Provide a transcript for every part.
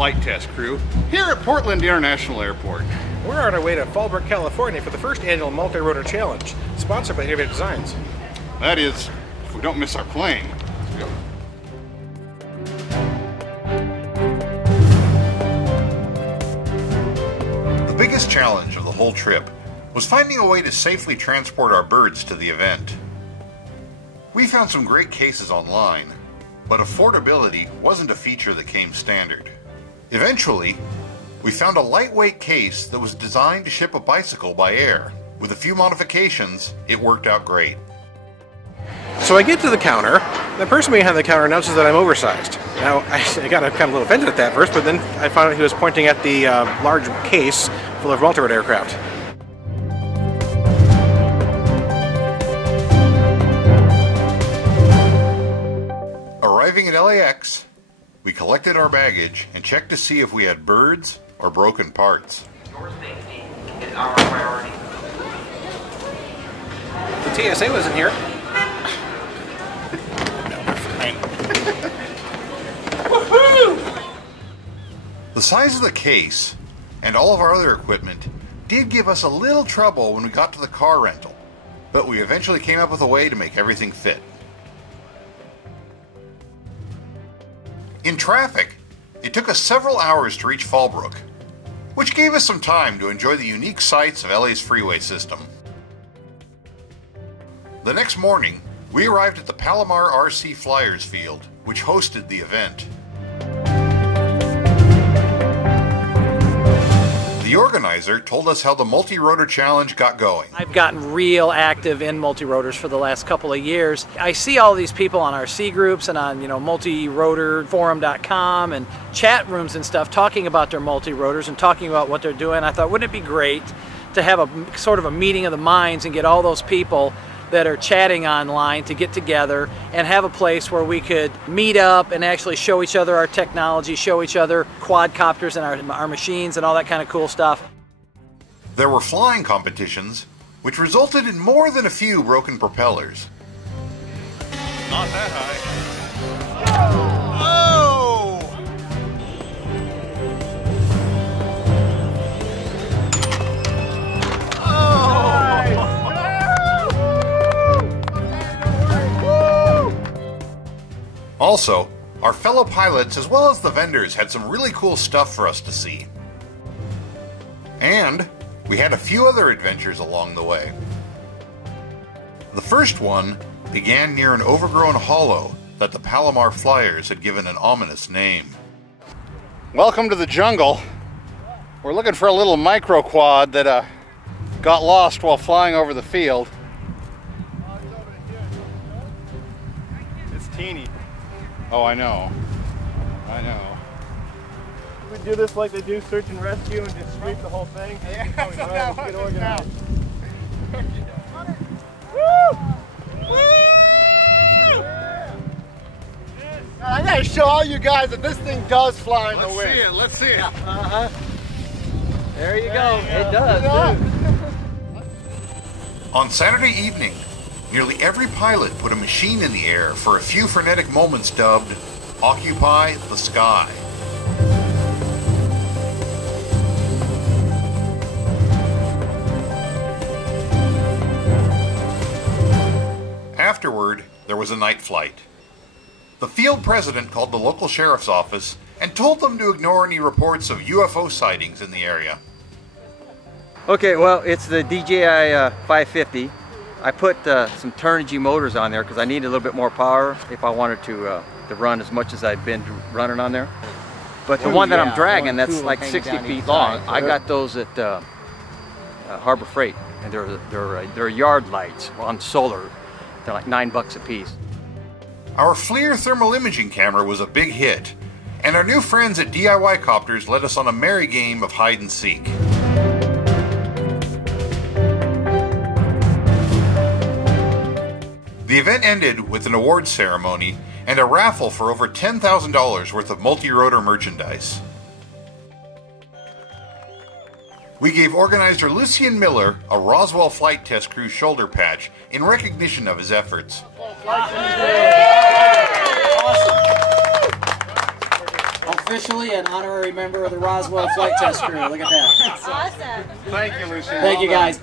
flight test crew here at Portland International Airport. We're on our way to Fallbrook, California for the first annual Multirotor Challenge, sponsored by Innovative Designs. That is, if we don't miss our plane. Let's go. The biggest challenge of the whole trip was finding a way to safely transport our birds to the event. We found some great cases online, but affordability wasn't a feature that came standard. Eventually, we found a lightweight case that was designed to ship a bicycle by air. With a few modifications, it worked out great. So I get to the counter, the person behind the counter announces that I'm oversized. Now, I got kind of a little offended at that first, but then I found out he was pointing at the large case full of Multirotor aircraft. Arriving at LAX, we collected our baggage and checked to see if we had birds or broken parts. Your safety is our priority. The TSA wasn't here. No, we're fine. Woohoo! The size of the case and all of our other equipment did give us a little trouble when we got to the car rental, but we eventually came up with a way to make everything fit. In traffic, it took us several hours to reach Fallbrook, which gave us some time to enjoy the unique sights of LA's freeway system. The next morning, we arrived at the Palomar RC Flyers field, which hosted the event. The organizer told us how the Multirotor Challenge got going. I've gotten real active in multirotors for the last couple of years. I see all these people on RC groups and on, multirotorforum.com and chat rooms and stuff talking about their multirotors and talking about what they're doing. I thought, wouldn't it be great to have a sort of a meeting of the minds and get all those people that are chatting online to get together and have a place where we could meet up and actually show each other our technology, show each other quadcopters and our machines and all that kind of cool stuff. There were flying competitions, which resulted in more than a few broken propellers. Not that high. Also, our fellow pilots as well as the vendors had some really cool stuff for us to see. And we had a few other adventures along the way. The first one began near an overgrown hollow that the Palomar Flyers had given an ominous name. Welcome to the jungle. We're looking for a little micro quad that got lost while flying over the field. It's teeny. Oh, I know. I know. We do this like they do search and rescue and just sweep the whole thing. Yeah, that's right. Get organized. Woo! Woo! I gotta show all you guys that this thing does fly in the wind. Let's see it. Let's see it. There you go. It does. On Saturday evening, nearly every pilot put a machine in the air for a few frenetic moments dubbed Occupy the Sky. Afterward, there was a night flight. The field president called the local sheriff's office and told them to ignore any reports of UFO sightings in the area. Okay, well, it's the DJI 550. I put some Turnigy motors on there because I need a little bit more power if I wanted to run as much as I've been running on there. But the one that I'm dragging, that's like 60 feet long, I got those at Harbor Freight, and they're yard lights on solar. They're like $9 a piece. Our FLIR thermal imaging camera was a big hit, and our new friends at DIY Copters led us on a merry game of hide and seek. The event ended with an awards ceremony and a raffle for over $10,000 worth of Multirotor merchandise. We gave organizer Lucien Miller a Roswell Flight Test Crew shoulder patch in recognition of his efforts. I'm officially an honorary member of the Roswell flight test crew. Look at that. Awesome. Thank you, Lucy. Thank you, guys.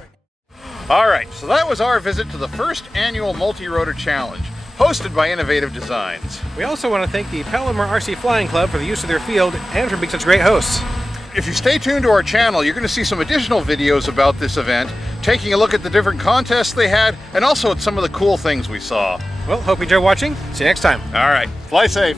All right, so that was our visit to the first annual Multirotor Challenge, hosted by Innovative Designs. We also want to thank the Palomar RC Flying Club for the use of their field and for being such great hosts. If you stay tuned to our channel, you're going to see some additional videos about this event, taking a look at the different contests they had, and also at some of the cool things we saw. Well, hope you enjoy watching. See you next time. All right, fly safe.